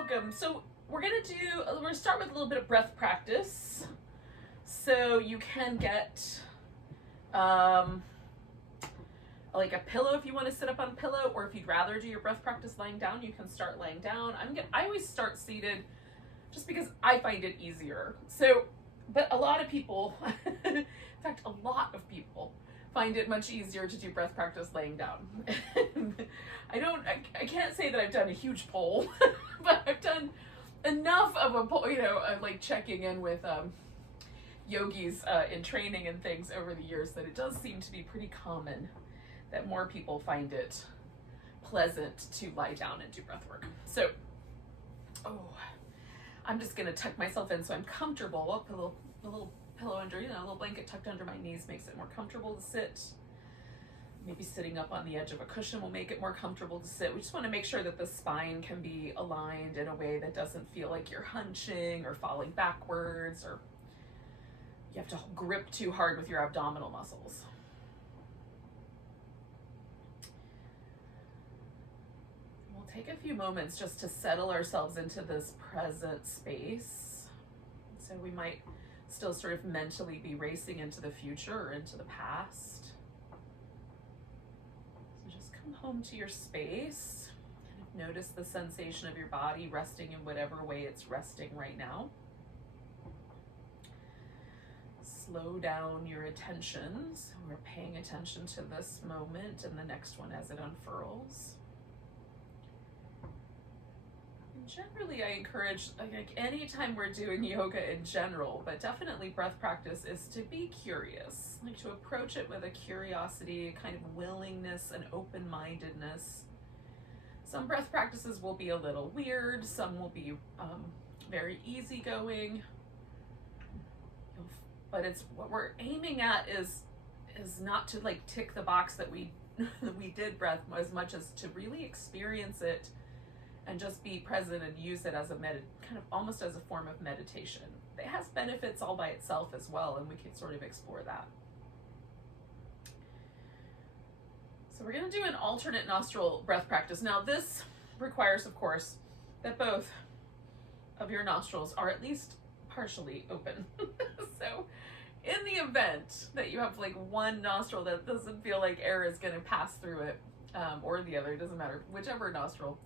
Welcome. So we're gonna start with a little bit of breath practice. So you can get like a pillow if you want to sit up on a pillow, or if you'd rather do your breath practice lying down, you can start laying down. I always start seated just because I find it easier. So, but a lot of people, in fact, a lot of people find it much easier to do breath practice laying down. I can't say that I've done a huge poll, but I've done enough of a poll, like checking in with yogis in training and things over the years, that it does seem to be pretty common that more people find it pleasant to lie down and do breath work. So, I'm just gonna tuck myself in so I'm comfortable. I'll put a little pillow under, a little blanket tucked under my knees makes it more comfortable to sit. Maybe sitting up on the edge of a cushion will make it more comfortable to sit. We just want to make sure that the spine can be aligned in a way that doesn't feel like you're hunching or falling backwards, or you have to grip too hard with your abdominal muscles. We'll take a few moments just to settle ourselves into this present space. So we might still sort of mentally be racing into the future or into the past. So just come home to your space and notice the sensation of your body resting in whatever way it's resting right now. Slow down your attention. So we're paying attention to this moment and the next one as it unfurls. Generally, I encourage, like anytime we're doing yoga in general, but definitely breath practice, is to be curious, like to approach it with a curiosity, a kind of willingness, an open-mindedness. Some breath practices will be a little weird, some will be very easygoing, but it's what we're aiming at is not to like tick the box that we did breath, as much as to really experience it and just be present and use it as a kind of almost as a form of meditation. It has benefits all by itself as well, and we can sort of explore that. So we're going to do an alternate nostril breath practice. Now this requires, of course, that both of your nostrils are at least partially open. So in the event that you have like one nostril that doesn't feel like air is going to pass through it, or the other, it doesn't matter, whichever nostril,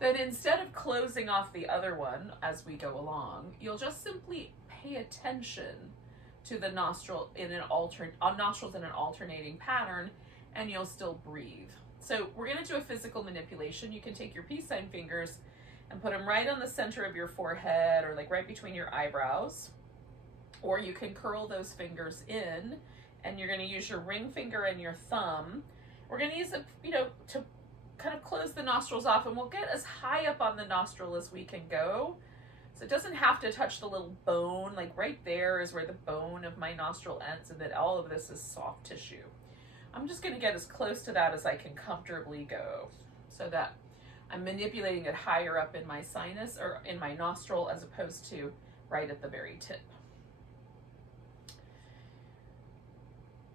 then instead of closing off the other one as we go along, you'll just simply pay attention to the nostrils in an alternating pattern, and you'll still breathe. So we're going to do a physical manipulation. You can take your peace sign fingers and put them right on the center of your forehead, or like right between your eyebrows, or you can curl those fingers in, and you're going to use your ring finger and your thumb. We're going to use it, to kind of close the nostrils off, and we'll get as high up on the nostril as we can go. So it doesn't have to touch the little bone, like right there is where the bone of my nostril ends, and that all of this is soft tissue. I'm just going to get as close to that as I can comfortably go, so that I'm manipulating it higher up in my sinus or in my nostril as opposed to right at the very tip.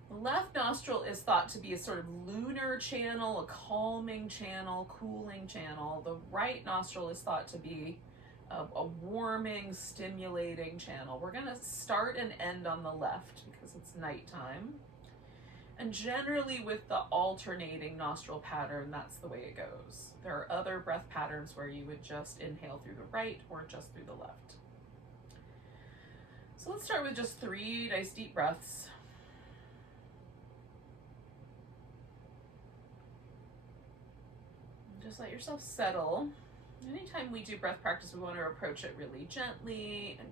The left nostril is thought to be a sort of lunar channel, a calming channel, cooling channel. The right nostril is thought to be a warming, stimulating channel. We're going to start and end on the left because it's nighttime. And generally with the alternating nostril pattern, that's the way it goes. There are other breath patterns where you would just inhale through the right or just through the left. So let's start with just 3 nice deep breaths. Just let yourself settle. Anytime we do breath practice, we want to approach it really gently and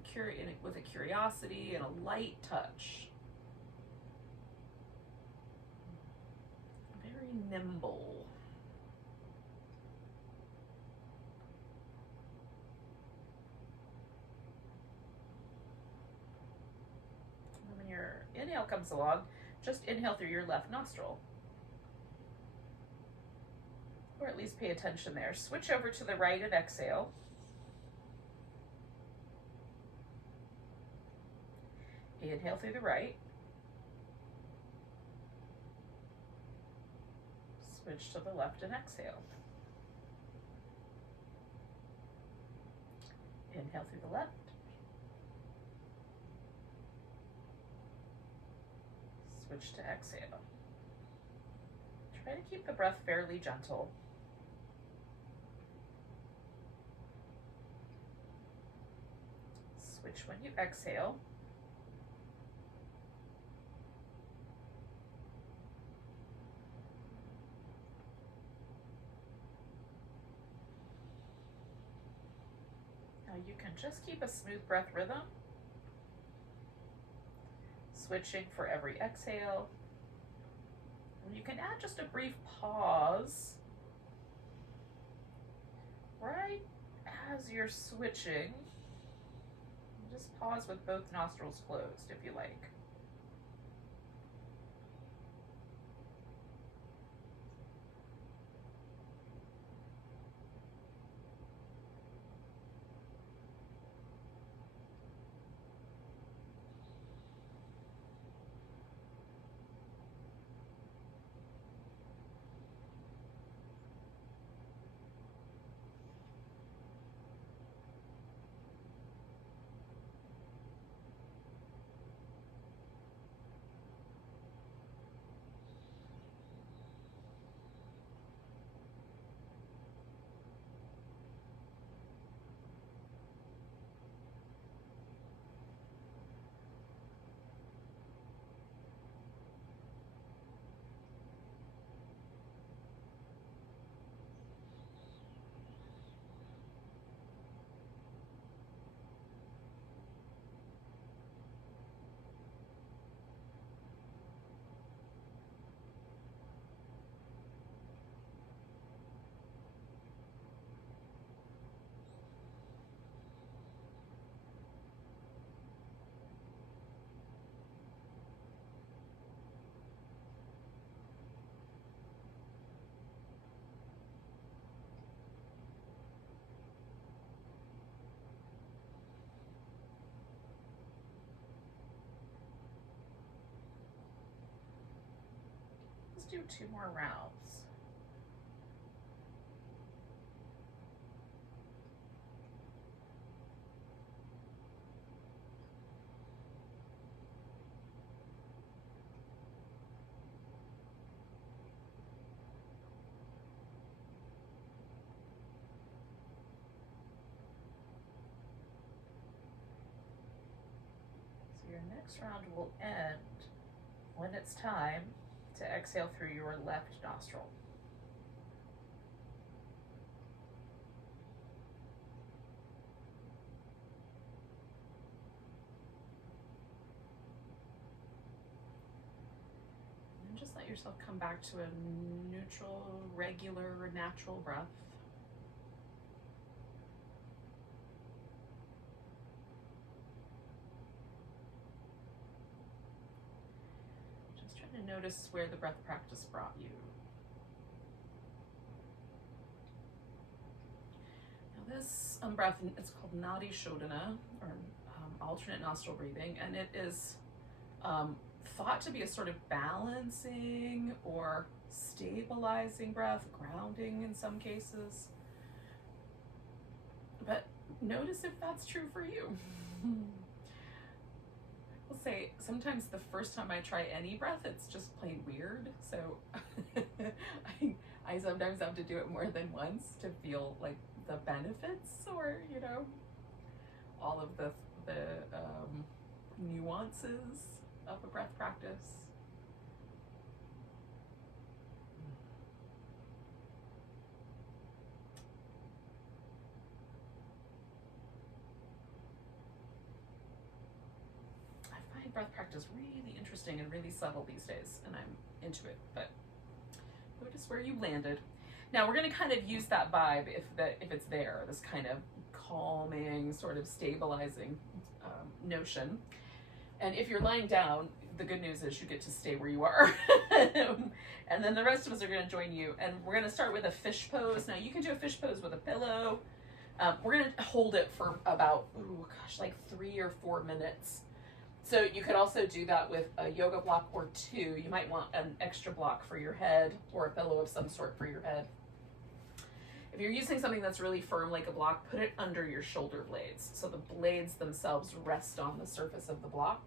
with a curiosity and a light touch. Very nimble. And when your inhale comes along, just inhale through your left nostril. Or at least pay attention there. Switch over to the right and exhale. Inhale through the right. Switch to the left and exhale. Inhale through the left. Switch to exhale. Try to keep the breath fairly gentle. Switch when you exhale. Now you can just keep a smooth breath rhythm, switching for every exhale. And you can add just a brief pause right as you're switching. Just pause with both nostrils closed if you like. Let's do 2 more rounds. So your next round will end when it's time to exhale through your left nostril. And just let yourself come back to a neutral, regular, natural breath. And notice where the breath practice brought you. Now this breath, it's called Nadi Shodhana, or alternate nostril breathing, and it is thought to be a sort of balancing or stabilizing breath, grounding in some cases. But notice if that's true for you. I'll say sometimes the first time I try any breath, it's just plain weird. So I sometimes have to do it more than once to feel like the benefits, or all of the nuances of a breath practice. Breath practice really interesting and really subtle these days, and I'm into it, but notice where you landed. Now we're going to kind of use that vibe if it's there, this kind of calming, sort of stabilizing notion. And if you're lying down, the good news is you get to stay where you are. And then the rest of us are going to join you, and we're going to start with a fish pose. Now you can do a fish pose with a pillow. We're going to hold it for about like 3 or 4 minutes. So you could also do that with a yoga block or 2. You might want an extra block for your head, or a pillow of some sort for your head. If you're using something that's really firm like a block, put it under your shoulder blades so the blades themselves rest on the surface of the block.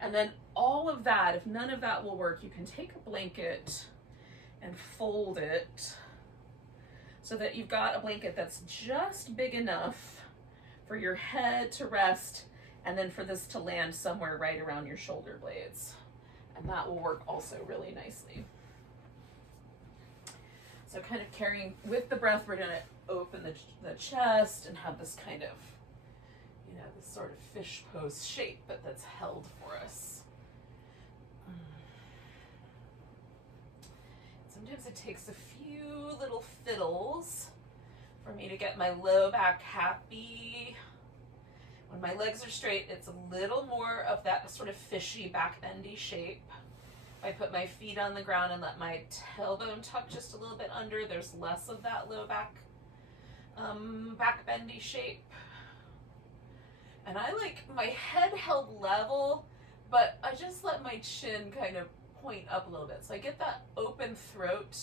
And then all of that, if none of that will work, you can take a blanket and fold it so that you've got a blanket that's just big enough for your head to rest and then for this to land somewhere right around your shoulder blades. And that will work also really nicely. So kind of carrying with the breath, we're going to open the chest and have this kind of, you know, this sort of fish pose shape that's held for us. Sometimes it takes a few little fiddles for me to get my low back happy. When my legs are straight, it's a little more of that sort of fishy back bendy shape. I put my feet on the ground and let my tailbone tuck just a little bit under. There's less of that low back bendy shape. And I like my head held level, but I just let my chin kind of point up a little bit. So I get that open throat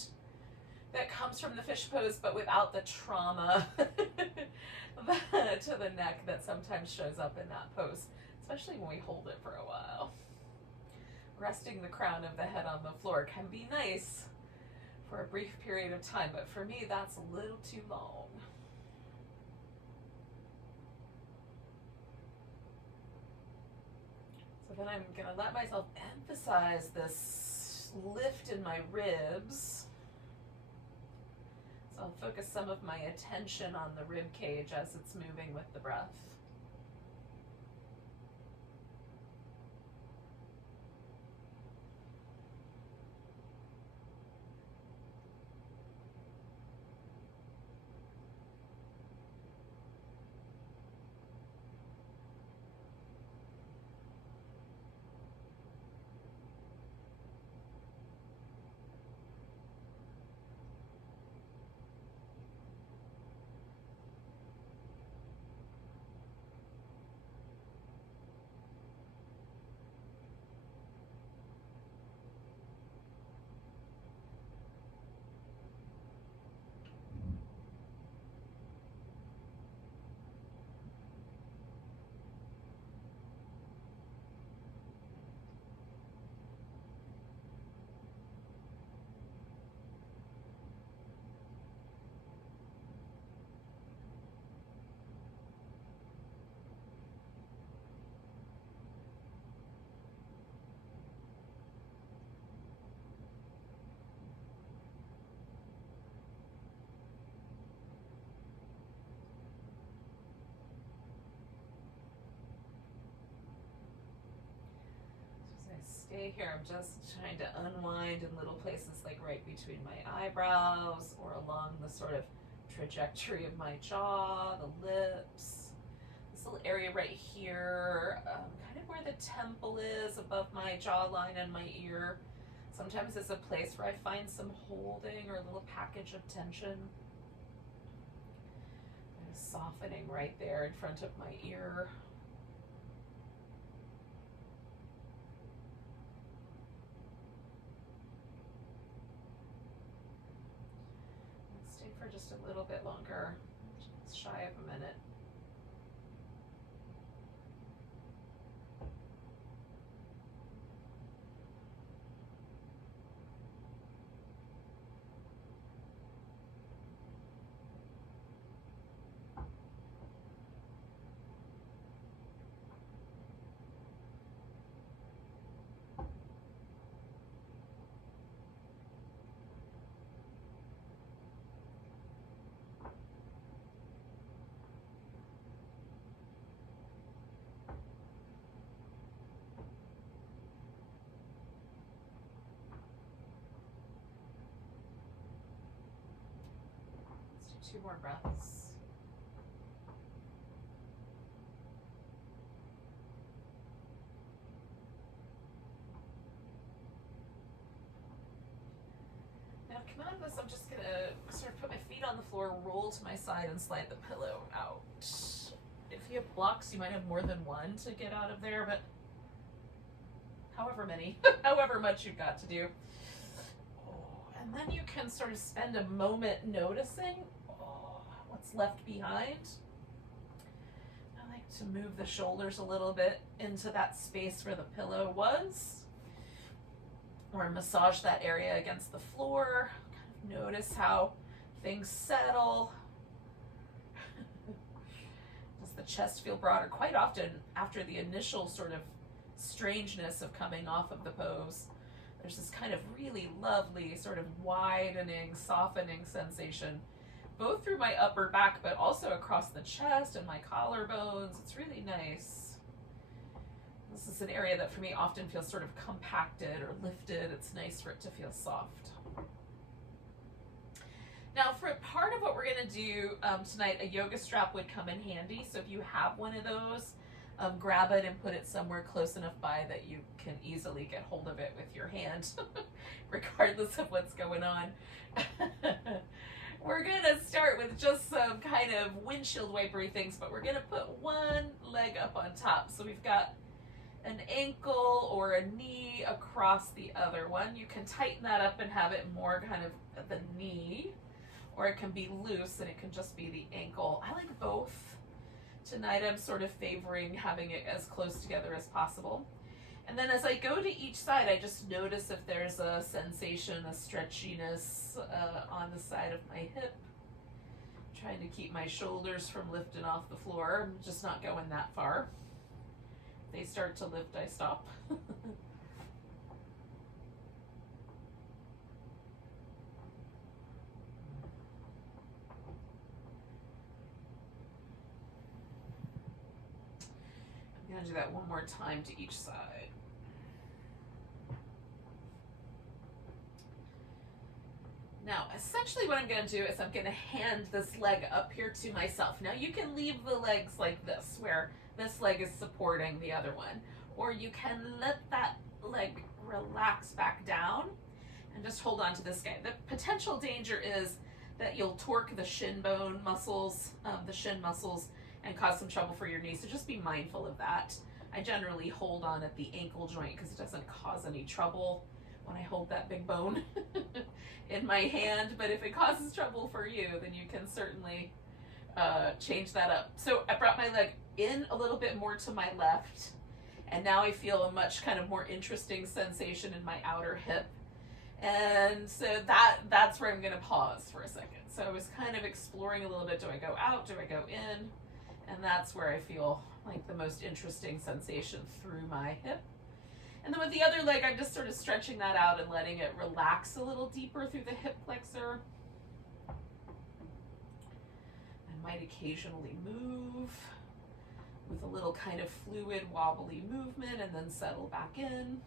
that comes from the fish pose, but without the trauma to the neck that sometimes shows up in that pose, especially when we hold it for a while. Resting the crown of the head on the floor can be nice for a brief period of time, but for me, that's a little too long. So then I'm going to let myself emphasize this lift in my ribs. So I'll focus some of my attention on the rib cage as it's moving with the breath. Stay here. I'm just trying to unwind in little places like right between my eyebrows or along the sort of trajectory of my jaw, the lips. This little area right here, kind of where the temple is above my jawline and my ear. Sometimes it's a place where I find some holding or a little package of tension. Kind of softening right there in front of my ear. For just a little bit longer, just shy of a minute. Two more breaths. Now to come out of this, I'm just going to sort of put my feet on the floor, roll to my side, and slide the pillow out. If you have blocks, you might have more than one to get out of there, but however many, however much you've got to do. And then you can sort of spend a moment noticing that's left behind. I like to move the shoulders a little bit into that space where the pillow was, or massage that area against the floor. Kind of notice how things settle. Does the chest feel broader? Quite often, after the initial sort of strangeness of coming off of the pose, there's this kind of really lovely sort of widening, softening sensation, both through my upper back, but also across the chest and my collarbones. It's really nice. This is an area that for me often feels sort of compacted or lifted. It's nice for it to feel soft. Now, for part of what we're going to do tonight, a yoga strap would come in handy. So if you have one of those, grab it and put it somewhere close enough by that you can easily get hold of it with your hand, regardless of what's going on. We're going to start with just some kind of windshield wipery things, but we're going to put one leg up on top. So we've got an ankle or a knee across the other one. You can tighten that up and have it more kind of at the knee, or it can be loose and it can just be the ankle. I like both. Tonight I'm sort of favoring having it as close together as possible. And then as I go to each side, I just notice if there's a sensation, a stretchiness on the side of my hip. Trying to keep my shoulders from lifting off the floor. I'm just not going that far. If they start to lift, I stop. I'm going to do that one more time to each side. Now, essentially what I'm going to do is I'm going to hand this leg up here to myself. Now, you can leave the legs like this, where this leg is supporting the other one. Or you can let that leg relax back down and just hold on to this guy. The potential danger is that you'll torque the shin bone muscles, the shin muscles, and cause some trouble for your knee. So just be mindful of that. I generally hold on at the ankle joint because it doesn't cause any trouble when I hold that big bone in my hand. But if it causes trouble for you, then you can certainly change that up. So I brought my leg in a little bit more to my left, and now I feel a much kind of more interesting sensation in my outer hip. And so that's where I'm going to pause for a second. So I was kind of exploring a little bit. Do I go out? Do I go in? And that's where I feel like the most interesting sensation through my hip. And then with the other leg, I'm just sort of stretching that out and letting it relax a little deeper through the hip flexor. I might occasionally move with a little kind of fluid, wobbly movement and then settle back in.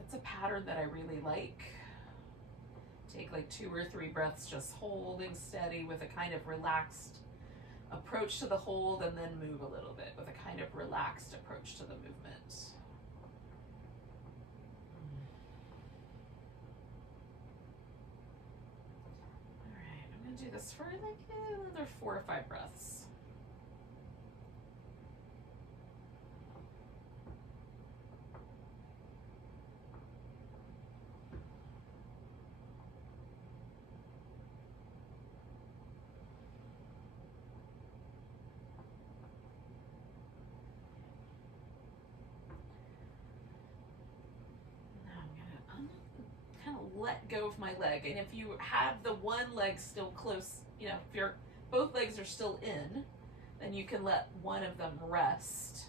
It's a pattern that I really like. Take like 2 or 3 breaths just holding steady with a kind of relaxed approach to the hold, and then move a little bit with a kind of relaxed approach to the movement. All right, I'm going to do this for like another 4 or 5 breaths. Let go of my leg, and if you have the one leg still close, if both legs are still in, then you can let one of them rest,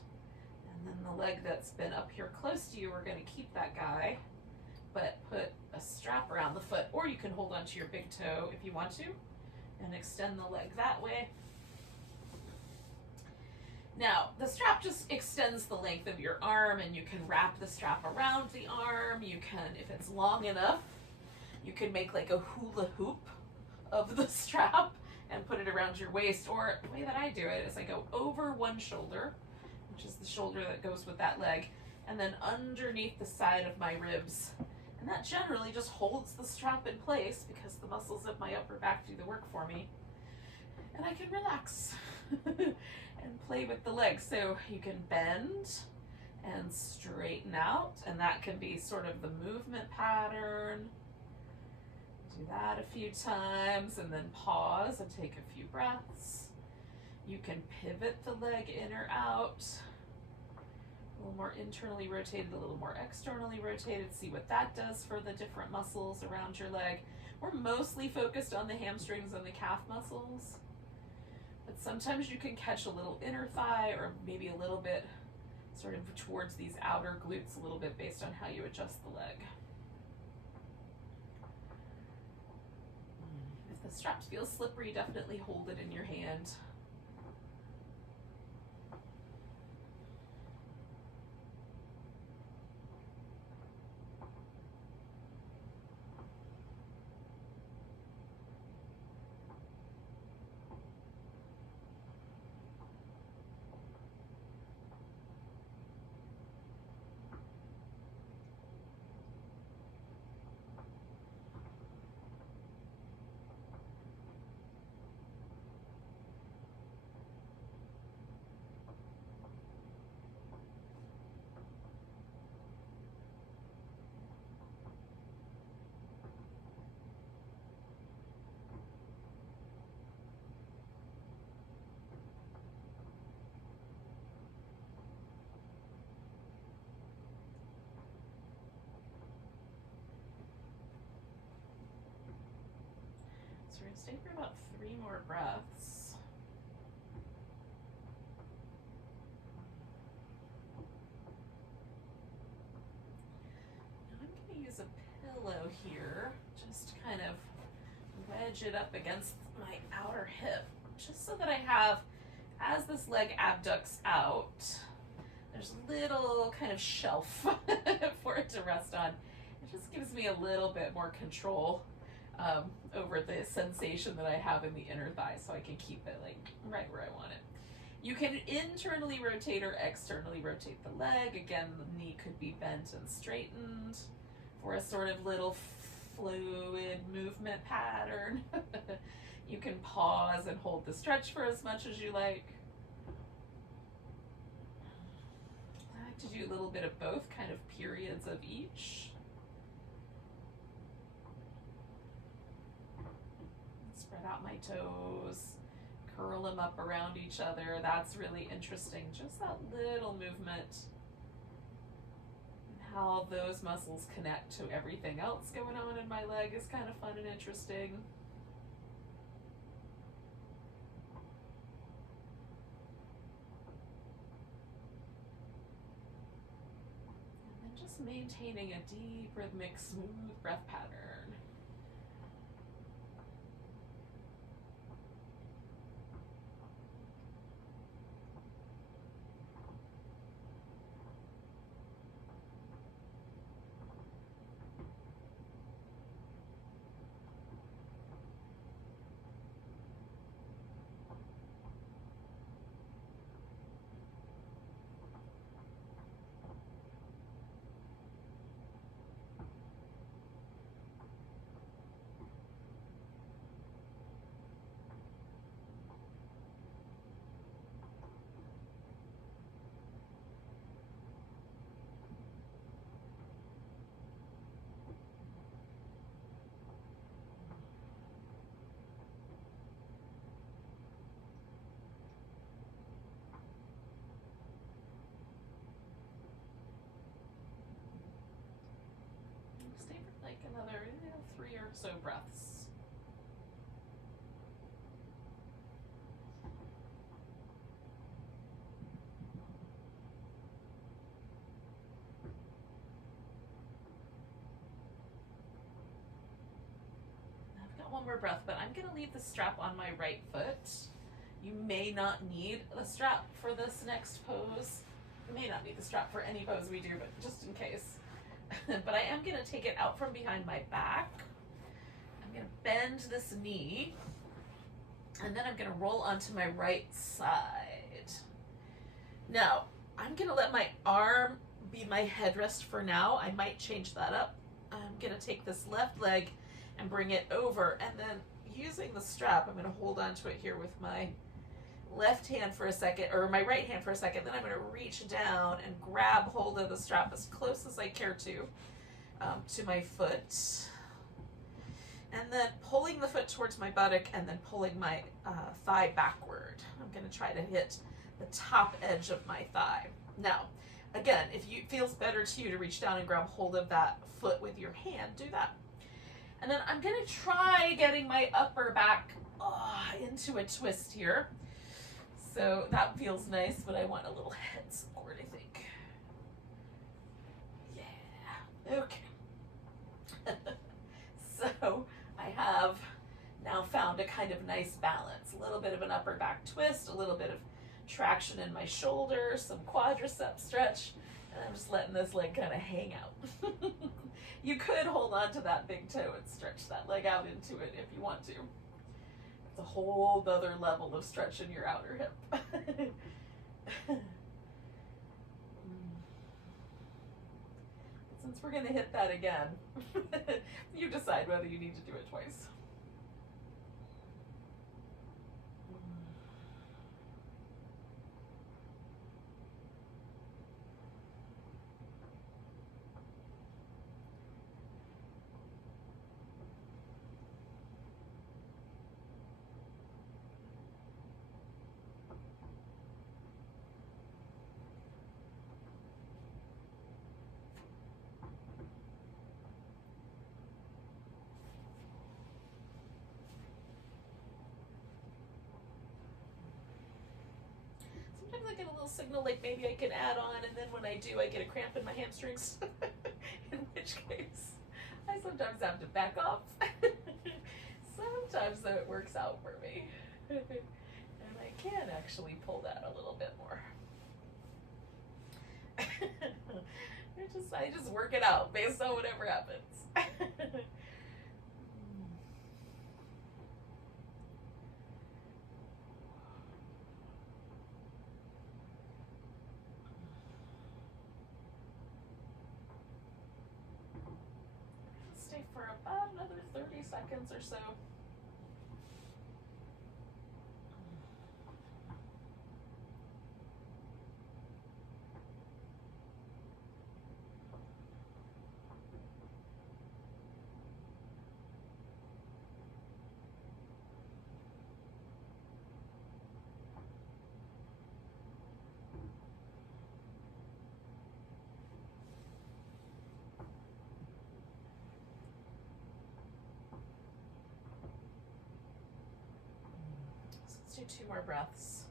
and then the leg that's been up here close to you, we're going to keep that guy, but put a strap around the foot, or you can hold onto your big toe if you want to and extend the leg that way. Now, the strap just extends the length of your arm, and you can wrap the strap around the arm. You can, if it's long enough, you can make like a hula hoop of the strap and put it around your waist. Or the way that I do it is I go over one shoulder, which is the shoulder that goes with that leg, and then underneath the side of my ribs. And that generally just holds the strap in place because the muscles of my upper back do the work for me. And I can relax and play with the legs. So you can bend and straighten out, and that can be sort of the movement pattern. Do that a few times and then pause and take a few breaths. You can pivot the leg in or out. A little more internally rotated, a little more externally rotated. See what that does for the different muscles around your leg. We're mostly focused on the hamstrings and the calf muscles, but sometimes you can catch a little inner thigh or maybe a little bit sort of towards these outer glutes a little bit based on how you adjust the leg. If the straps feel slippery, definitely hold it in your hand. We're going to stay for about 3 more breaths. Now I'm going to use a pillow here, just to kind of wedge it up against my outer hip, just so that I have, as this leg abducts out, there's a little kind of shelf for it to rest on. It just gives me a little bit more control over the sensation that I have in the inner thigh, so I can keep it like right where I want it. You can internally rotate or externally rotate the leg. Again, the knee could be bent and straightened for a sort of little fluid movement pattern. You can pause and hold the stretch for as much as you like. I like to do a little bit of both, kind of periods of each. Spread out my toes, curl them up around each other. That's really interesting. Just that little movement and how those muscles connect to everything else going on in my leg is kind of fun and interesting. And then just maintaining a deep, rhythmic, smooth breath pattern. Stay for like another 3 or so breaths. I've got one more breath, but I'm going to leave the strap on my right foot. You may not need the strap for this next pose. You may not need the strap for any pose we do, but just in case. But I am going to take it out from behind my back. I'm going to bend this knee, and then I'm going to roll onto my right side. Now, I'm going to let my arm be my headrest for now. I might change that up. I'm going to take this left leg and bring it over, and then using the strap, I'm going to hold onto it here with my left hand for a second, or my right hand for a second. Then I'm going to reach down and grab hold of the strap as close as I care to my foot. and then pulling the foot towards my buttock and then pulling my thigh backward. I'm going to try to hit the top edge of my thigh. Now, again, if it feels better to you to reach down and grab hold of that foot with your hand, do that. And then I'm going to try getting my upper back into a twist here. So that feels nice, but I want a little head support, I think. Yeah, okay. So I have now found a kind of nice balance. A little bit of an upper back twist, a little bit of traction in my shoulder, some quadricep stretch, and I'm just letting this leg kind of hang out. You could hold on to that big toe and stretch that leg out into it if you want to. It's a whole other level of stretch in your outer hip. Since we're going to hit that again, you decide whether you need to do it twice. I get a little signal like maybe I can add on, and then when I do, I get a cramp in my hamstrings. In which case, I sometimes have to back off. Sometimes, though, it works out for me. And I can actually pull that a little bit more. I just work it out based on whatever happens. For about another 30 seconds or so. Let's do 2 more breaths.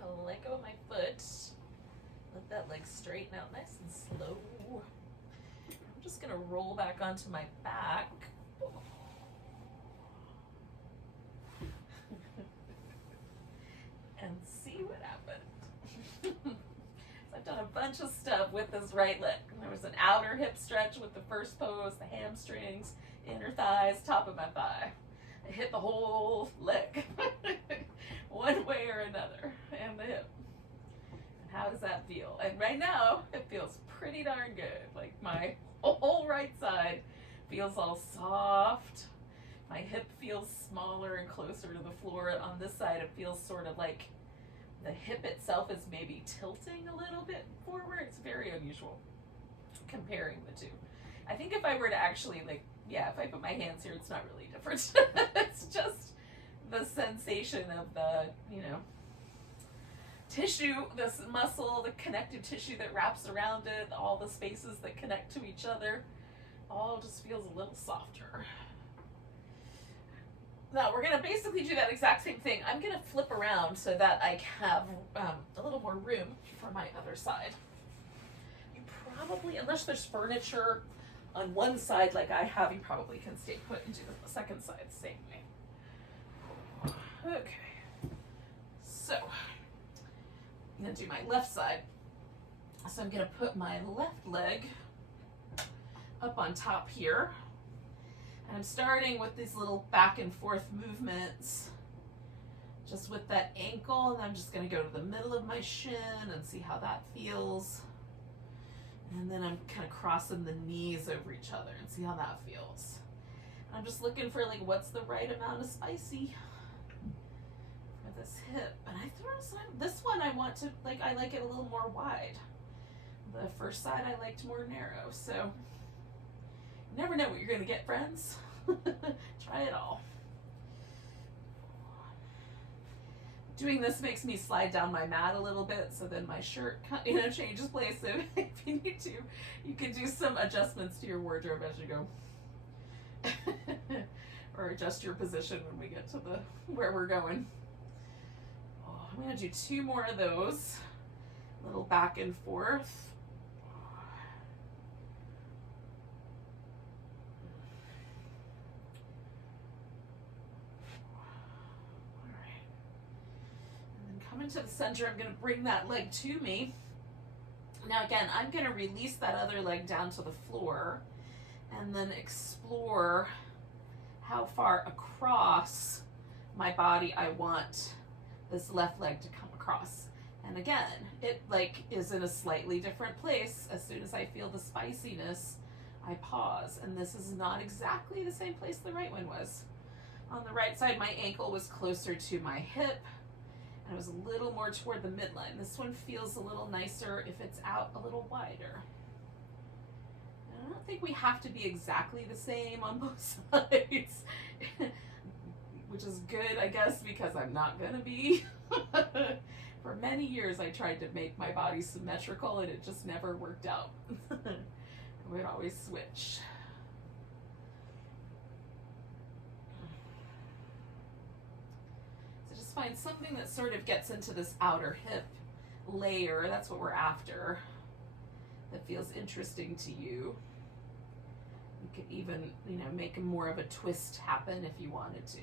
I'm going to let go of my foot. Let that leg straighten out nice and slow. I'm just going to roll back onto my back. And see what happened. I've done a bunch of stuff with this right leg. There was an outer hip stretch with the first pose, the hamstrings, inner thighs, top of my thigh. I hit the whole leg, one way or another, and the hip. And how does that feel? And right now, it feels pretty darn good. Like my whole right side feels all soft. My hip feels smaller and closer to the floor. On this side, it feels sort of like the hip itself is maybe tilting a little bit forward. It's very unusual comparing the two. I think if I were to actually if I put my hands here, it's not really different. It's just the sensation of the, tissue, this muscle, the connective tissue that wraps around it, all the spaces that connect to each other, all just feels a little softer. Now we're going to basically do that exact same thing. I'm going to flip around so that I have a little more room for my other side. You probably, unless there's furniture on one side like I have, you probably can stay put and do the second side the same way. Okay, so I'm going to do my left side. So I'm going to put my left leg up on top here. And I'm starting with these little back and forth movements, just with that ankle, and I'm just going to go to the middle of my shin and see how that feels. And then I'm kind of crossing the knees over each other and see how that feels. And I'm just looking for what's the right amount of spicy for this hip, and I throw some. This one I want to like. I like it a little more wide. The first side I liked more narrow. So you never know what you're gonna get, friends. Try it all. Doing this makes me slide down my mat a little bit, so then my shirt, changes place. So if you need to, you can do some adjustments to your wardrobe as you go, or adjust your position when we get to where we're going. Oh, I'm gonna do 2 more of those, little back and forth. To the center, I'm going to bring that leg to me. Now again, I'm going to release that other leg down to the floor and then explore how far across my body I want this left leg to come across. And again, it is in a slightly different place. As soon as I feel the spiciness, I pause. And this is not exactly the same place the right one was. On the right side, my ankle was closer to my hip. And it was a little more toward the midline. This one feels a little nicer if it's out a little wider. And I don't think we have to be exactly the same on both sides, which is good, I guess, because I'm not gonna be. For many years, I tried to make my body symmetrical, and it just never worked out. I would always switch. Find something that sort of gets into this outer hip layer. That's what we're after. That feels interesting to you. You could even, make more of a twist happen if you wanted to.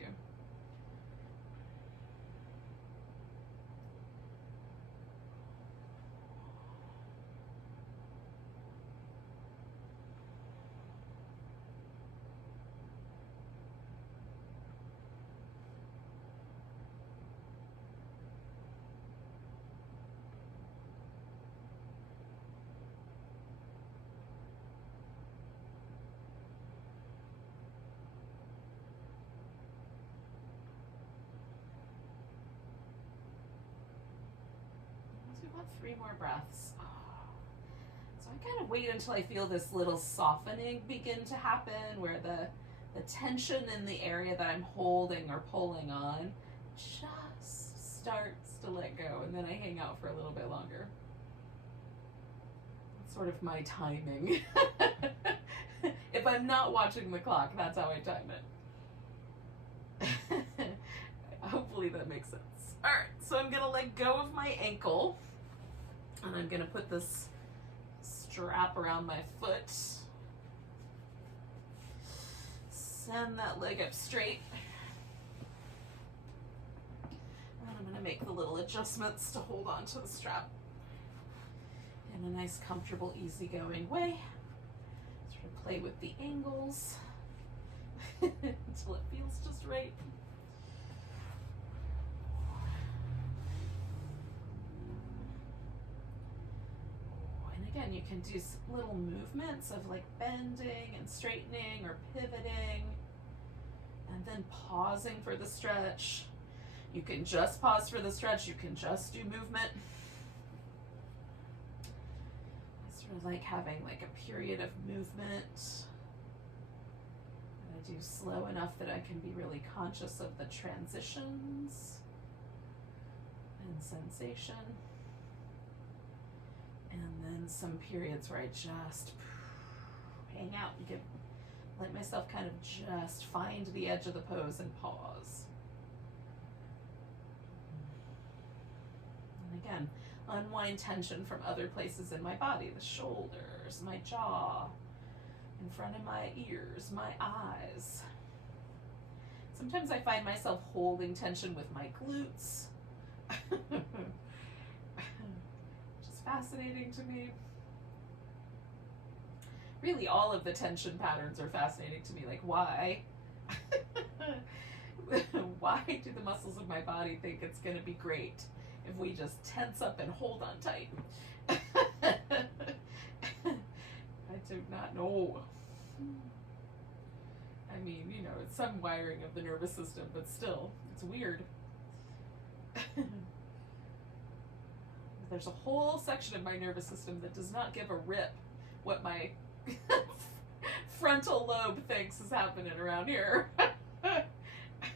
About 3 more breaths. So I kind of wait until I feel this little softening begin to happen, where the tension in the area that I'm holding or pulling on just starts to let go, and then I hang out for a little bit longer. That's sort of my timing. If I'm not watching the clock, that's how I time it. Hopefully that makes sense. All right, so I'm gonna let go of my ankle. And I'm going to put this strap around my foot. Send that leg up straight. And I'm going to make the little adjustments to hold on to the strap in a nice, comfortable, easygoing way. Sort of play with the angles until it feels just right. Again, you can do little movements of bending and straightening or pivoting, and then pausing for the stretch. You can just pause for the stretch. You can just do movement. I sort of like having a period of movement. And I do slow enough that I can be really conscious of the transitions and sensation. And then some periods where I just hang out and let myself kind of just find the edge of the pose and pause. And again, unwind tension from other places in my body, the shoulders, my jaw, in front of my ears, my eyes. Sometimes I find myself holding tension with my glutes. Fascinating to me. Really, all of the tension patterns are fascinating to me. Why? Why do the muscles of my body think it's going to be great if we just tense up and hold on tight? I do not know. I mean, it's some wiring of the nervous system, but still, it's weird. There's a whole section of my nervous system that does not give a rip what my frontal lobe thinks is happening around here.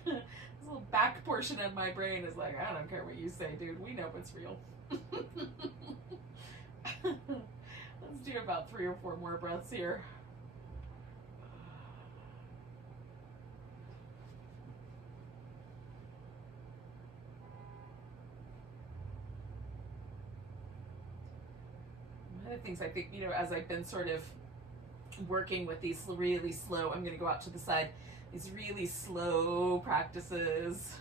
This little back portion of my brain is like, I don't care what you say, dude. We know what's real. Let's do about 3 or 4 more breaths here. One of the things I think, as I've been sort of working with these really slow, I'm going to go out to the side, these really slow practices,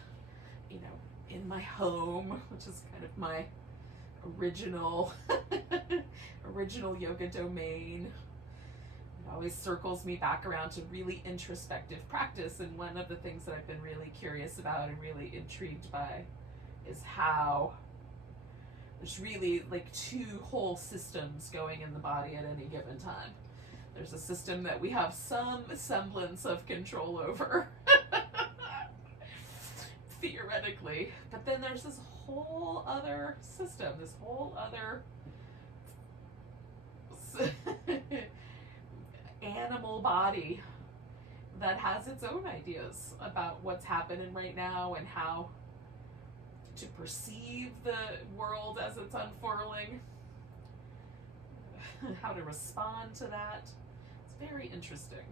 in my home, which is kind of my original yoga domain. It always circles me back around to really introspective practice, and one of the things that I've been really curious about and really intrigued by is how there's really like 2 whole systems going in the body at any given time. There's a system that we have some semblance of control over, theoretically, but then there's this whole other system, this whole other animal body that has its own ideas about what's happening right now and how to perceive the world as it's unfurling, how to respond to that. It's very interesting.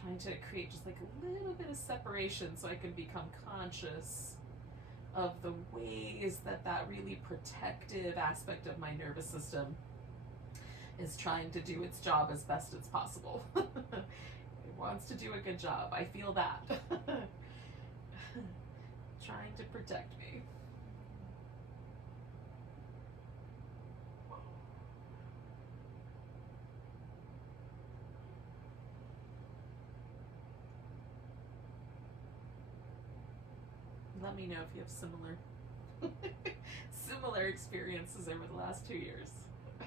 Trying to create just like a little bit of separation so I can become conscious of the ways that really protective aspect of my nervous system is trying to do its job as best as possible. It wants to do a good job. I feel that. Trying to protect me. Let me know if you have similar experiences over the last 2 years. So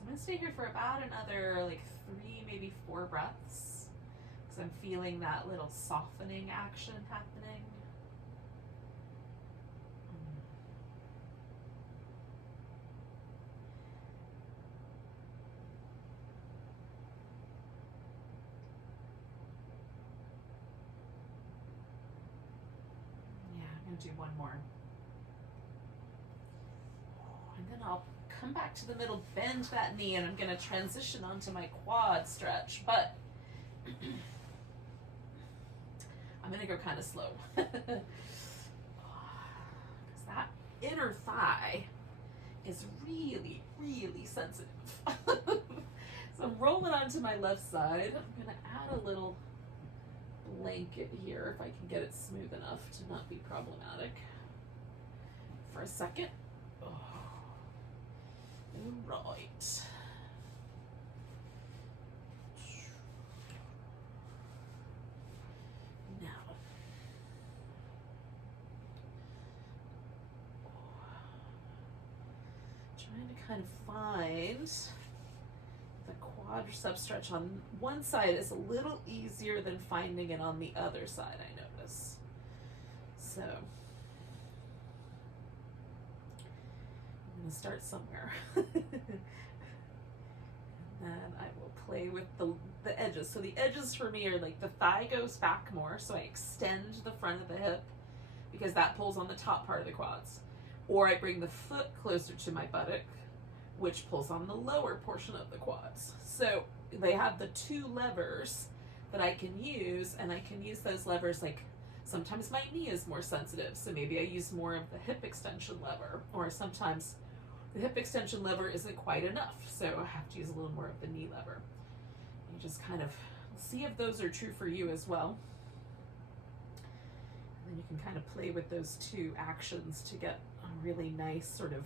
I'm going to stay here for about another like 3, maybe 4 breaths, because I'm feeling that little softening action happening. Do one more, and then I'll come back to the middle, bend that knee, and I'm going to transition onto my quad stretch, but I'm going to go kind of slow because that inner thigh is really, really sensitive. So I'm rolling onto my left side. I'm going to add a little blanket here if I can get it smooth enough to not be problematic for a second. Oh. All right. Now, trying to kind of find the quadricep stretch on one side is a little easier than finding it on the other side, I notice. So I'm going to start somewhere. And then I will play with the edges. So the edges for me are like the thigh goes back more, so I extend the front of the hip because that pulls on the top part of the quads. Or I bring the foot closer to my buttock, which pulls on the lower portion of the quads. So they have the 2 levers that I can use, and I can use those levers like sometimes my knee is more sensitive, so maybe I use more of the hip extension lever, or sometimes the hip extension lever isn't quite enough, so I have to use a little more of the knee lever. You just kind of see if those are true for you as well. And then you can kind of play with those 2 actions to get a really nice sort of,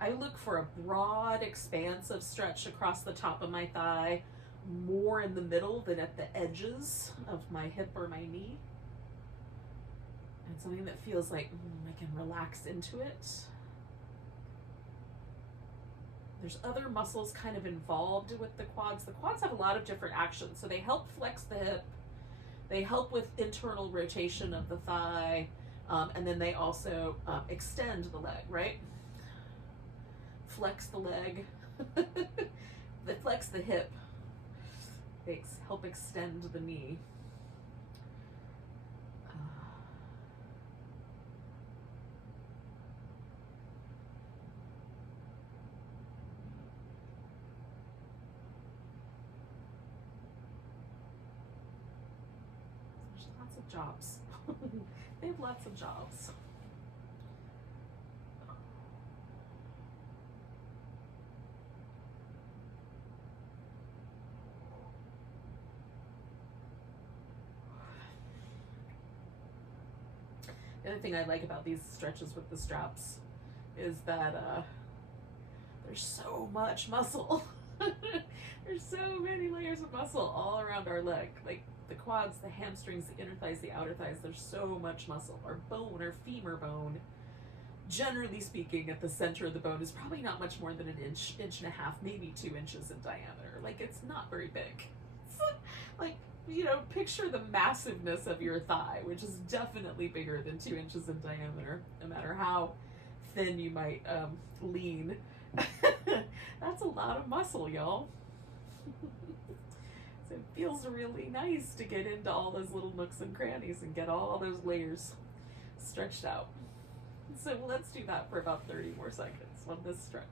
I look for a broad expanse of stretch across the top of my thigh, more in the middle than at the edges of my hip or my knee. And something that feels like I can relax into it. There's other muscles kind of involved with the quads. The quads have a lot of different actions. So they help flex the hip. They help with internal rotation of the thigh. And then they also extend the leg, right? Flex the leg. They flex the hip. They help extend the knee. Jobs. They have lots of jobs. The other thing I like about these stretches with the straps is that there's so much muscle. There's so many layers of muscle all around our leg. Like the quads, the hamstrings, the inner thighs, the outer thighs, there's so much muscle. Our bone, our femur bone, generally speaking, at the center of the bone is probably not much more than an inch, inch and a half, maybe 2 inches in diameter. Like it's not very big. It's like, you know, picture the massiveness of your thigh, which is definitely bigger than 2 inches in diameter, no matter how thin you might lean. That's a lot of muscle, y'all. So it feels really nice to get into all those little nooks and crannies and get all those layers stretched out. So let's do that for about 30 more seconds on this stretch.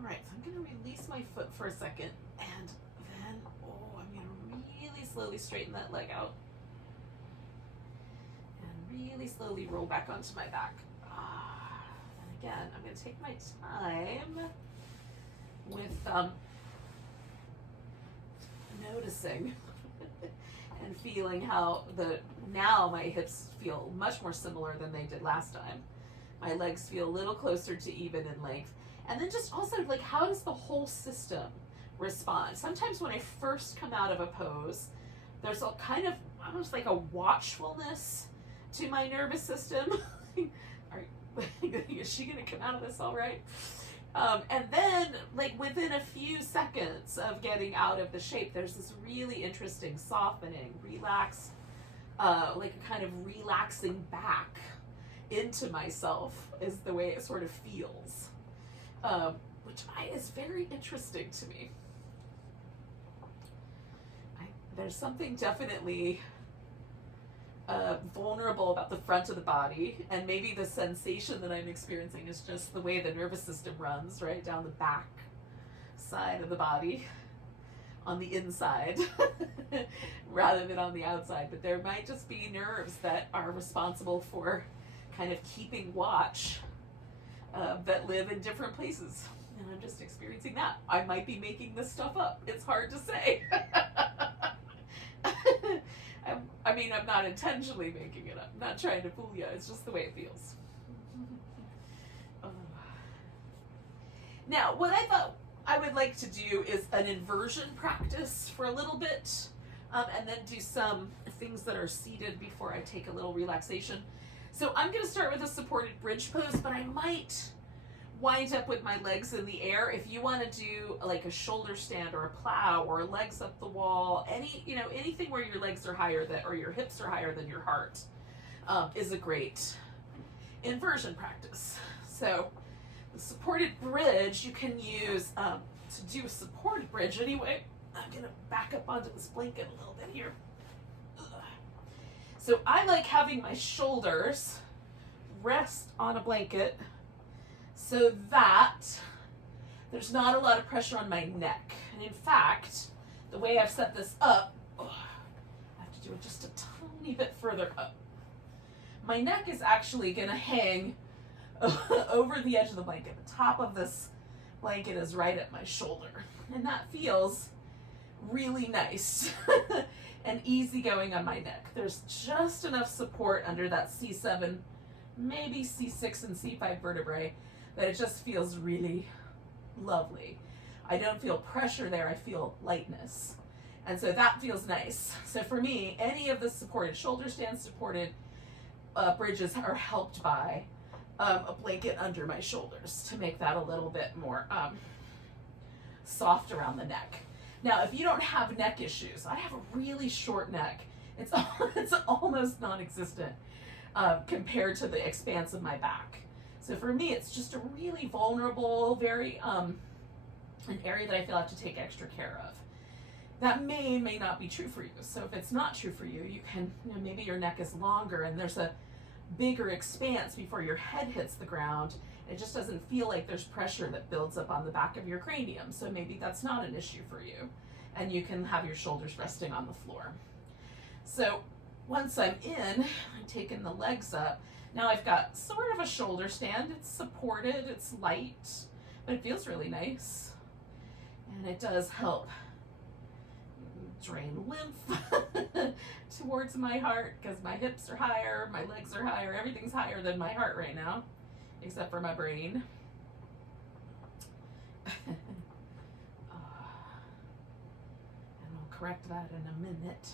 Alright, so I'm going to release my foot for a second, and then, I'm going to really slowly straighten that leg out. And really slowly roll back onto my back. And again, I'm going to take my time with noticing and feeling how now my hips feel much more similar than they did last time. My legs feel a little closer to even in length. And then just also, like, how does the whole system respond? Sometimes when I first come out of a pose, there's a kind of almost like a watchfulness to my nervous system. Is she gonna come out of this all right? And then, like, within a few seconds of getting out of the shape, there's this really interesting softening, relax, like a kind of relaxing back into myself is the way it sort of feels. Which is very interesting to me. There's something definitely vulnerable about the front of the body, and maybe the sensation that I'm experiencing is just the way the nervous system runs, right down the back side of the body, on the inside, rather than on the outside. But there might just be nerves that are responsible for kind of keeping watch that live in different places. And I'm just experiencing that. I might be making this stuff up. It's hard to say. I mean, I'm not intentionally making it up. I'm not trying to fool you. It's just the way it feels. Now, what I thought I would like to do is an inversion practice for a little bit, and then do some things that are seated before I take a little relaxation. So I'm going to start with a supported bridge pose, but I might wind up with my legs in the air. If you want to do like a shoulder stand or a plow or legs up the wall, anything where your legs are higher or your hips are higher than your heart, is a great inversion practice. So the supported bridge you can use to do a supported bridge anyway. I'm going to back up onto this blanket a little bit here. So I like having my shoulders rest on a blanket so that there's not a lot of pressure on my neck. And in fact, the way I've set this up, I have to do it just a tiny bit further up. My neck is actually going to hang over the edge of the blanket. The top of this blanket is right at my shoulder, and that feels really nice and easy going on my neck. There's just enough support under that C7, maybe C6 and C5 vertebrae that it just feels really lovely. I don't feel pressure there, I feel lightness. And so that feels nice. So for me, any of the supported shoulder stand supported bridges are helped by a blanket under my shoulders to make that a little bit more soft around the neck. Now, if you don't have neck issues, I have a really short neck. It's almost non-existent compared to the expanse of my back. So for me, it's just a really vulnerable, very an area that I feel I have to take extra care of. That may not be true for you. So if it's not true for you, you can, maybe your neck is longer and there's a bigger expanse before your head hits the ground. It just doesn't feel like there's pressure that builds up on the back of your cranium. So maybe that's not an issue for you. And you can have your shoulders resting on the floor. So once I'm in, I'm taking the legs up. Now I've got sort of a shoulder stand. It's supported, it's light, but it feels really nice. And it does help drain lymph towards my heart because my hips are higher, my legs are higher, everything's higher than my heart right now, except for my brain. And I'll correct that in a minute.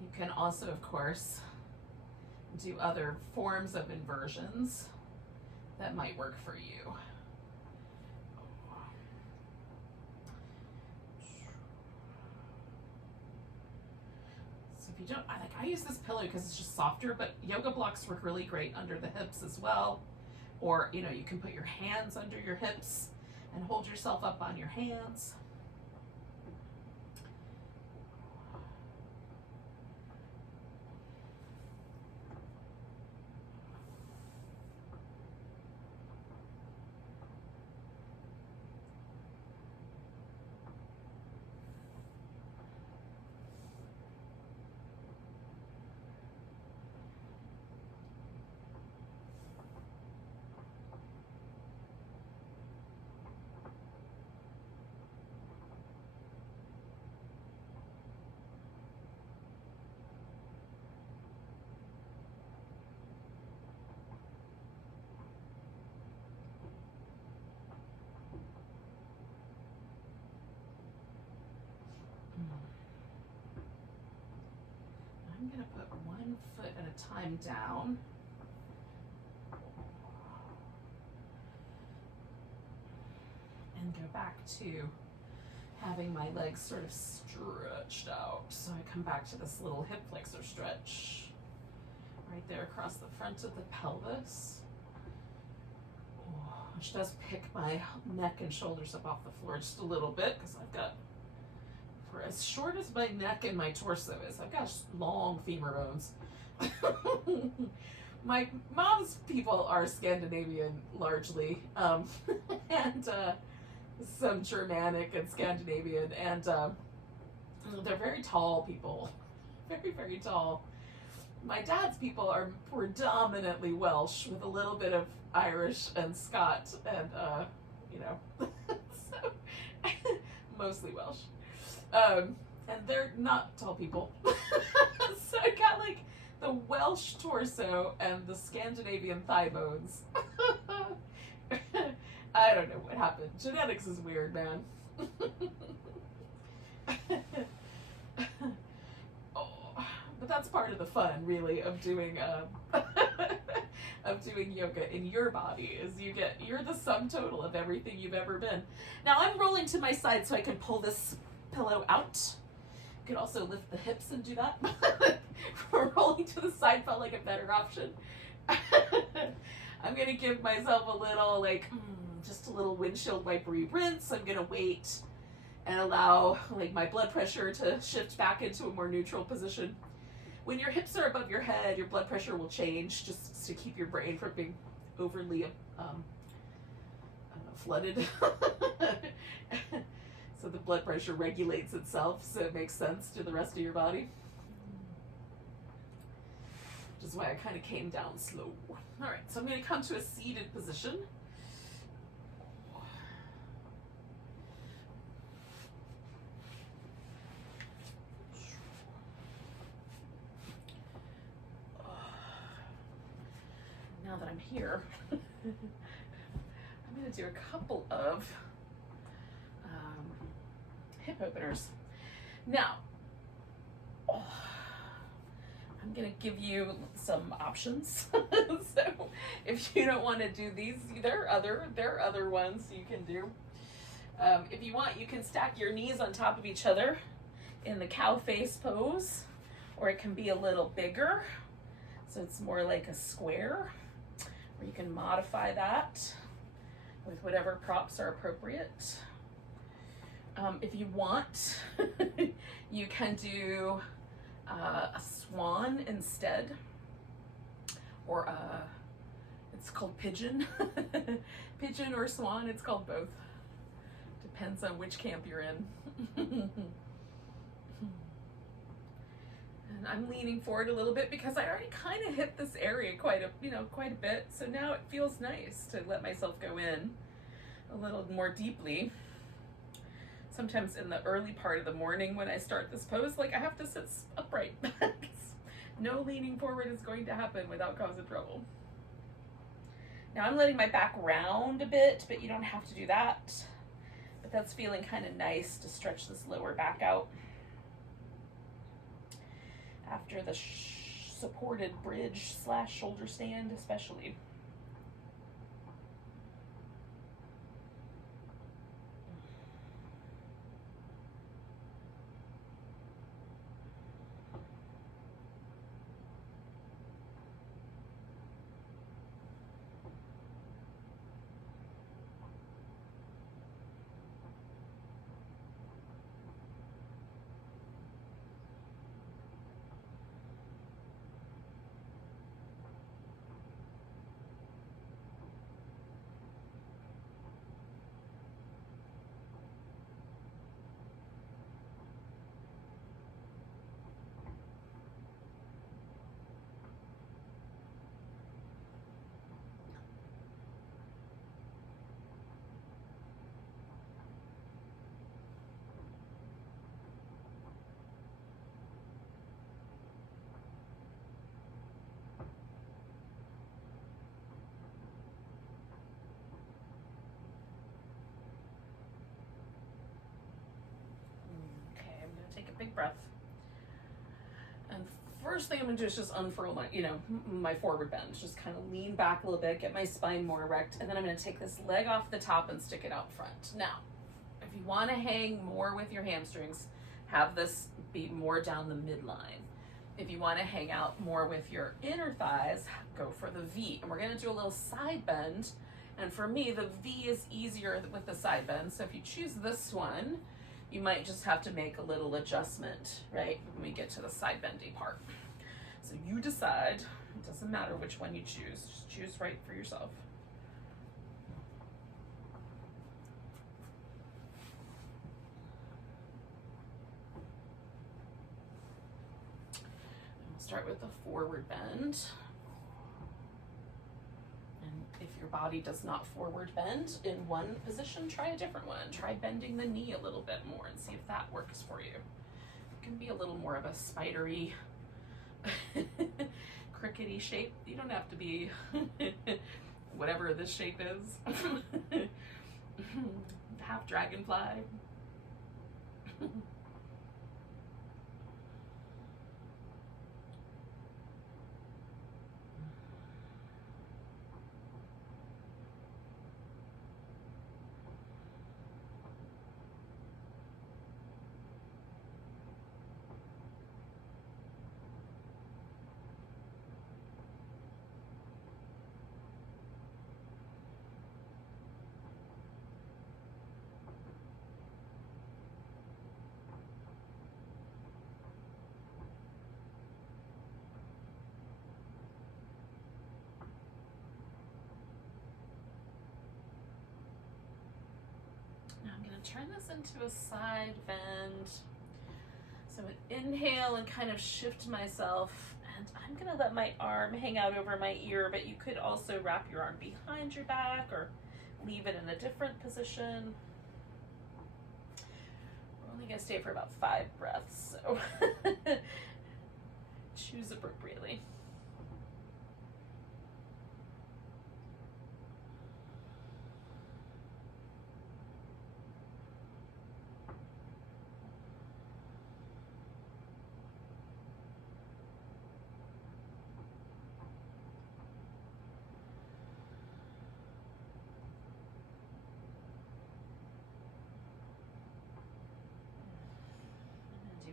You can also, of course, do other forms of inversions that might work for you. If you don't, I use this pillow because it's just softer, but yoga blocks work really great under the hips as well. Or, you can put your hands under your hips and hold yourself up on your hands. I'm going to put 1 foot at a time down. And go back to having my legs sort of stretched out. So I come back to this little hip flexor stretch right there across the front of the pelvis, which does pick my neck and shoulders up off the floor just a little bit because I've got, for as short as my neck and my torso is, I've got long femur bones. My mom's people are Scandinavian largely, and some Germanic and Scandinavian, and they're very tall people, very, very tall. My dad's people are predominantly Welsh with a little bit of Irish and Scot, and so mostly Welsh. And they're not tall people. So I got like the Welsh torso and the Scandinavian thigh bones. I don't know what happened. Genetics is weird, man. But that's part of the fun, really, of doing yoga in your body, is you're the sum total of everything you've ever been. Now I'm rolling to my side so I can pull this pillow out. You could also lift the hips and do that. Rolling to the side felt like a better option. I'm gonna give myself a little, just a little windshield wipery rinse. I'm gonna wait and allow my blood pressure to shift back into a more neutral position. When your hips are above your head, your blood pressure will change just to keep your brain from being overly flooded. So the blood pressure regulates itself, so it makes sense to the rest of your body. Which is why I kind of came down slow. All right, so I'm going to come to a seated position. Now that I'm here, I'm going to do a couple of hip openers. Now, I'm going to give you some options. So if you don't want to do these, there are other ones you can do. If you want, you can stack your knees on top of each other in the cow face pose, or it can be a little bigger, so it's more like a square, or you can modify that with whatever props are appropriate. If you want, you can do a swan instead, or it's called pigeon. Pigeon or swan, it's called both. Depends on which camp you're in. And I'm leaning forward a little bit because I already kind of hit this area quite a bit. So now it feels nice to let myself go in a little more deeply. Sometimes in the early part of the morning when I start this pose, like I have to sit upright. No leaning forward is going to happen without causing trouble. Now I'm letting my back round a bit, but you don't have to do that. But that's feeling kind of nice to stretch this lower back out after the supported bridge / shoulder stand especially. Take a big breath. And first thing I'm gonna do is just unfurl my forward bend. Just kind of lean back a little bit, get my spine more erect, and then I'm gonna take this leg off the top and stick it out front. Now, if you wanna hang more with your hamstrings, have this be more down the midline. If you wanna hang out more with your inner thighs, go for the V. And we're gonna do a little side bend. And for me, the V is easier with the side bend. So if you choose this one, you might just have to make a little adjustment, right, when we get to the side bendy part. So you decide. It doesn't matter which one you choose. Just choose right for yourself. And we'll start with the forward bend. If your body does not forward bend in one position, try a different one. Try bending the knee a little bit more and see if that works for you. It can be a little more of a spidery, crickety shape. You don't have to be whatever this shape is. Half dragonfly. turn this into a side bend. So inhale and kind of shift myself, and I'm gonna let my arm hang out over my ear, but you could also wrap your arm behind your back or leave it in a different position. We're only gonna stay for about 5 breaths, so choose appropriately.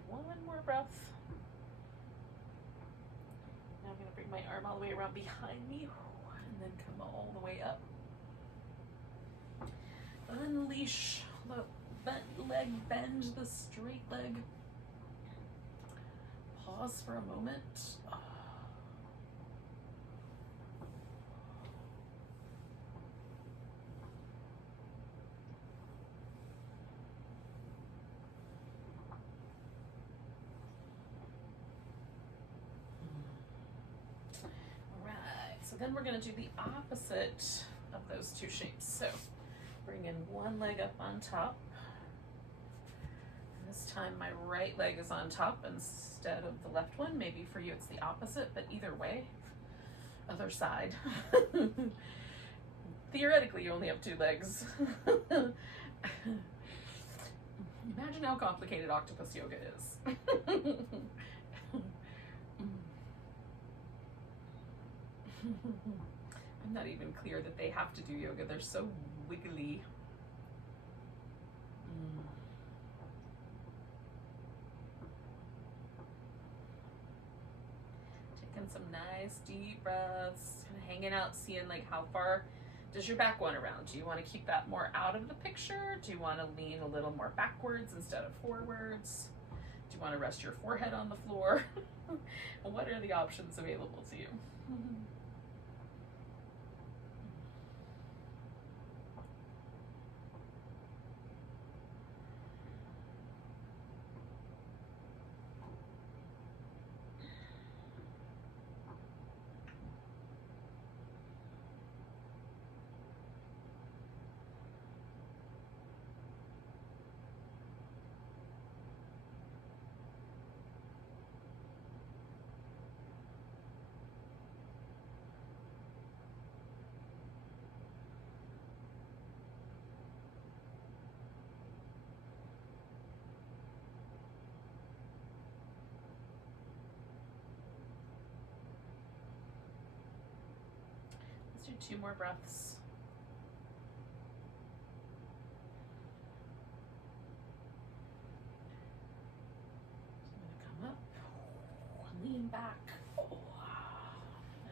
One more breath. Now I'm going to bring my arm all the way around behind me and then come all the way up. Unleash the bent leg, bend the straight leg. Pause for a moment. So then we're going to do the opposite of those two shapes. So bring in one leg up on top. And this time my right leg is on top instead of the left one. Maybe for you it's the opposite, but either way, other side. Theoretically, you only have 2 legs. Imagine how complicated octopus yoga is. I'm not even clear that they have to do yoga. They're so wiggly. Taking some nice deep breaths, kind of hanging out, seeing like how far does your back want around. Do you want to keep that more out of the picture? Do you want to lean a little more backwards instead of forwards? Do you want to rest your forehead on the floor? What are the options available to you? Let's do 2 more breaths. So I'm going to come up, lean back,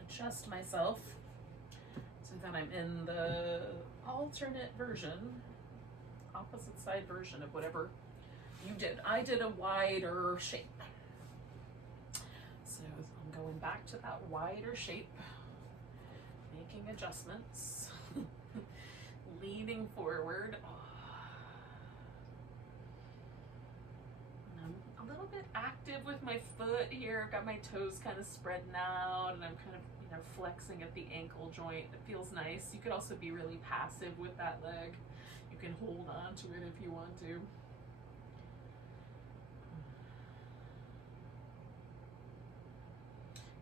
adjust myself so that I'm in the alternate version, opposite side version of whatever you did. I did a wider shape. So I'm going back to that wider shape. Making adjustments, leaning forward. And I'm a little bit active with my foot here. I've got my toes kind of spreading out, and I'm kind of, flexing at the ankle joint. It feels nice. You could also be really passive with that leg. You can hold on to it if you want to.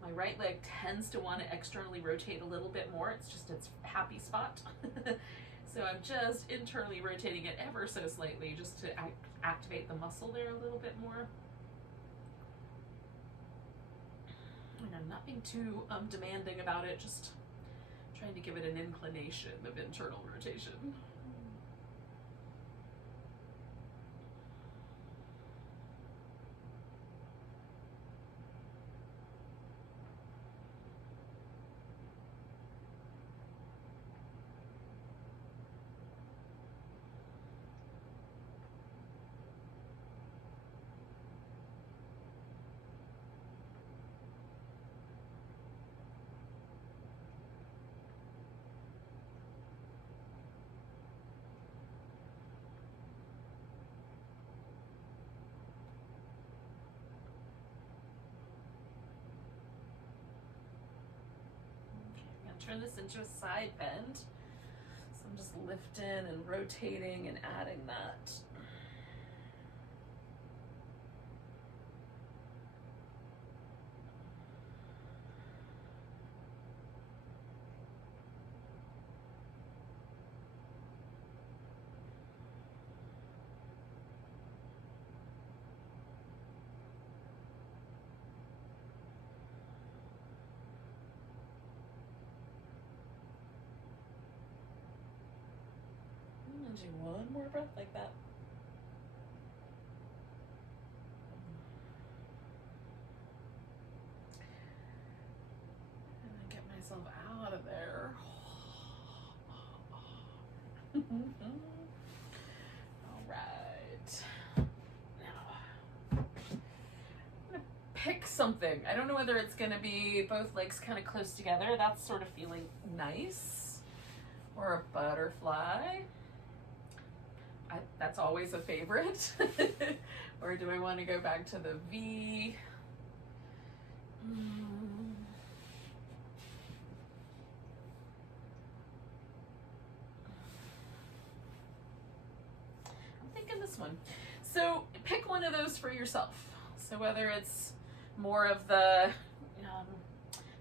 My right leg tends to want to externally rotate a little bit more. It's just its happy spot. So I'm just internally rotating it ever so slightly just to activate the muscle there a little bit more. And I'm not being too demanding about it, just trying to give it an inclination of internal rotation. turn this into a side bend. So I'm just lifting and rotating and adding that. Do one more breath like that. And then get myself out of there. All right. Now, I'm gonna pick something. I don't know whether it's gonna be both legs kind of close together. That's sort of feeling nice. Or a butterfly. That's always a favorite. Or do I want to go back to the V? I'm thinking this one. So pick one of those for yourself. So whether it's more of the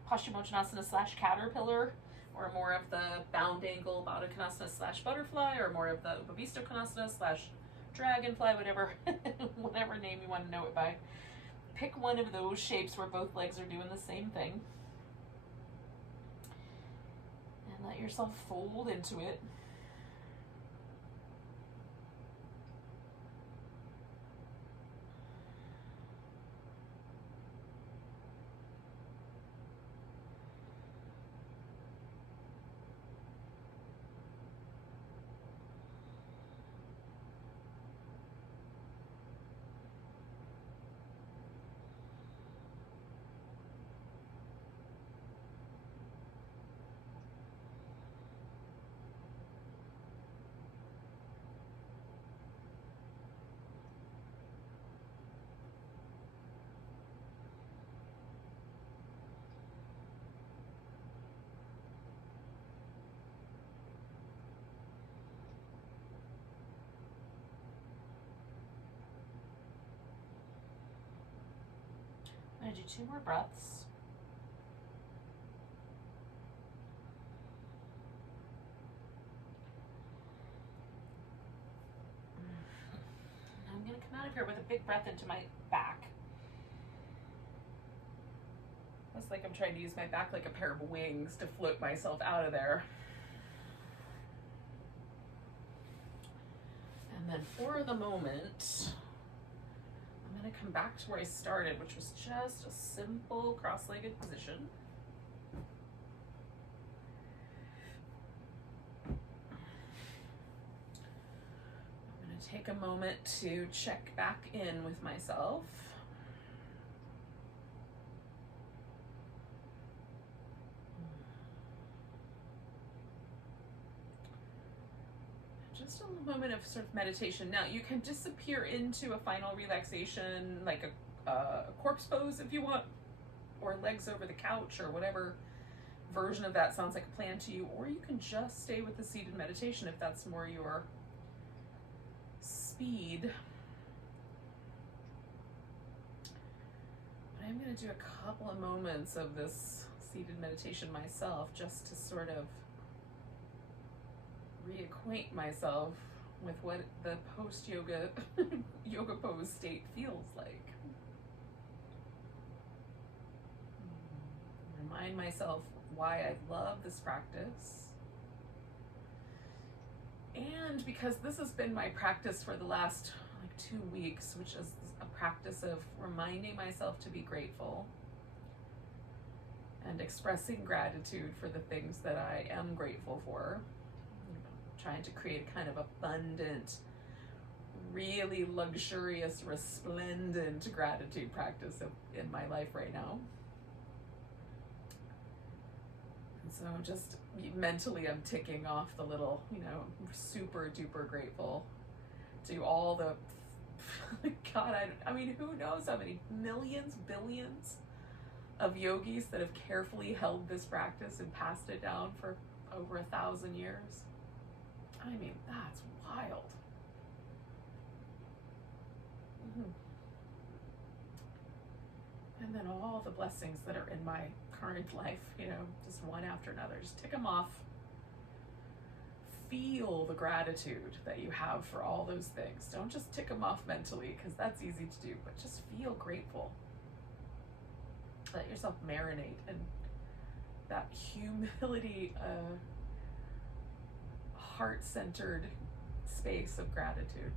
Paschimottanasana / caterpillar, or more of the bound angle Baddha Konasana / butterfly, or more of the Upavista Konasana / dragonfly, whatever name you want to know it by. Pick one of those shapes where both legs are doing the same thing. And let yourself fold into it. I'm going to do 2 more breaths. I'm going to come out of here with a big breath into my back. It's like I'm trying to use my back like a pair of wings to float myself out of there. And then for the moment, I'm going to come back to where I started, which was just a simple cross-legged position. I'm going to take a moment to check back in with myself. Just a little moment of sort of meditation. Now you can disappear into a final relaxation, like a corpse pose if you want, or legs over the couch, or whatever version of that sounds like a plan to you, or you can just stay with the seated meditation if that's more your speed. But I'm going to do a couple of moments of this seated meditation myself, just to sort of reacquaint myself with what the post-yoga yoga pose state feels like. Remind myself why I love this practice. And because this has been my practice for the last 2 weeks, which is a practice of reminding myself to be grateful and expressing gratitude for the things that I am grateful for. Trying to create a kind of abundant, really luxurious, resplendent gratitude practice in my life right now. And so just mentally I'm ticking off the little, super duper grateful to all the, God, I mean, who knows how many millions, billions of yogis that have carefully held this practice and passed it down for over 1,000 years. I mean, that's wild. And then all the blessings that are in my current life, you know, just one after another, just tick them off. Feel the gratitude that you have for all those things. Don't just tick them off mentally, because that's easy to do, but just feel grateful. Let yourself marinate in that humility, heart-centered space of gratitude.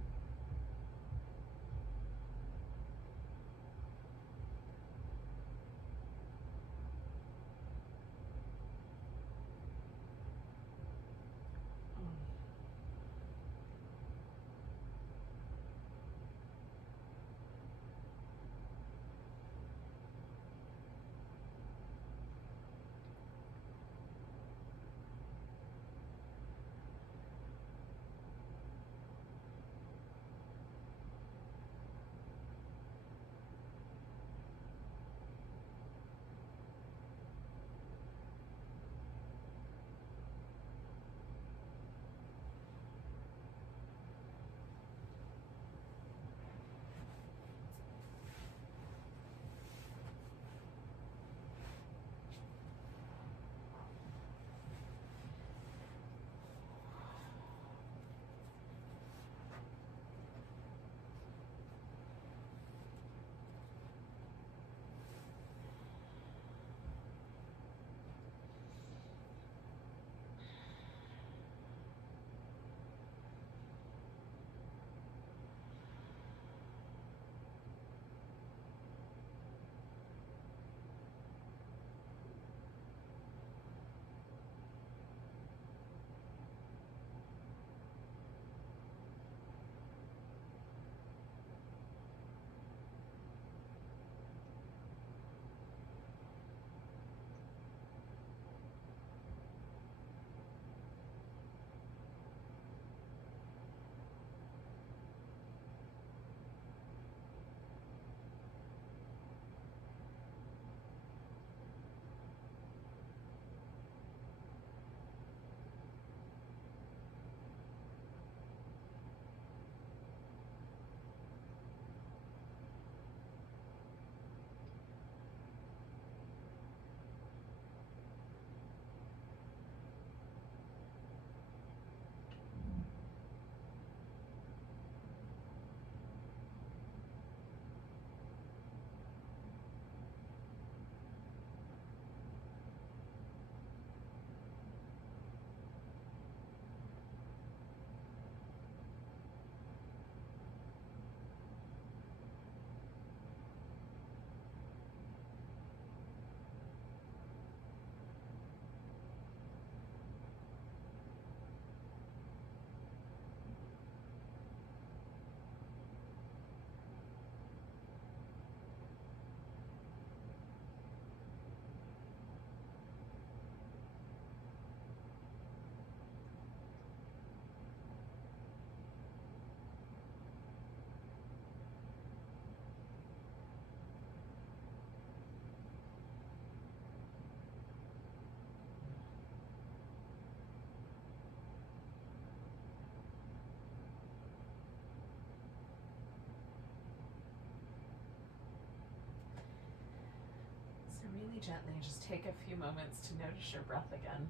Really gently, just take a few moments to notice your breath again.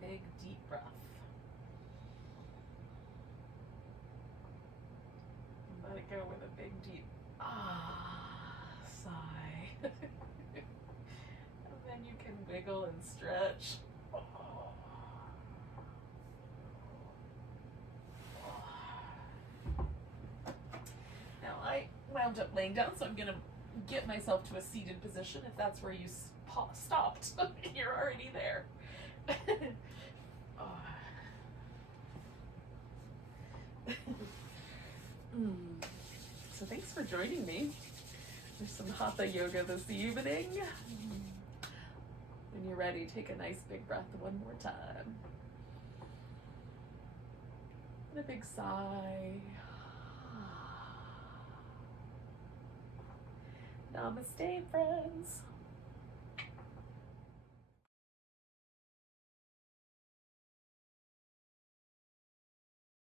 Big deep breath. Let it go with a big deep ah. And then you can wiggle and stretch. Now I wound up laying down, so I'm gonna get myself to a seated position. If that's where you stopped, you're already there. So thanks for joining me. There's some Hatha yoga this evening. When you're ready, take a nice big breath one more time. And a big sigh. Namaste, friends.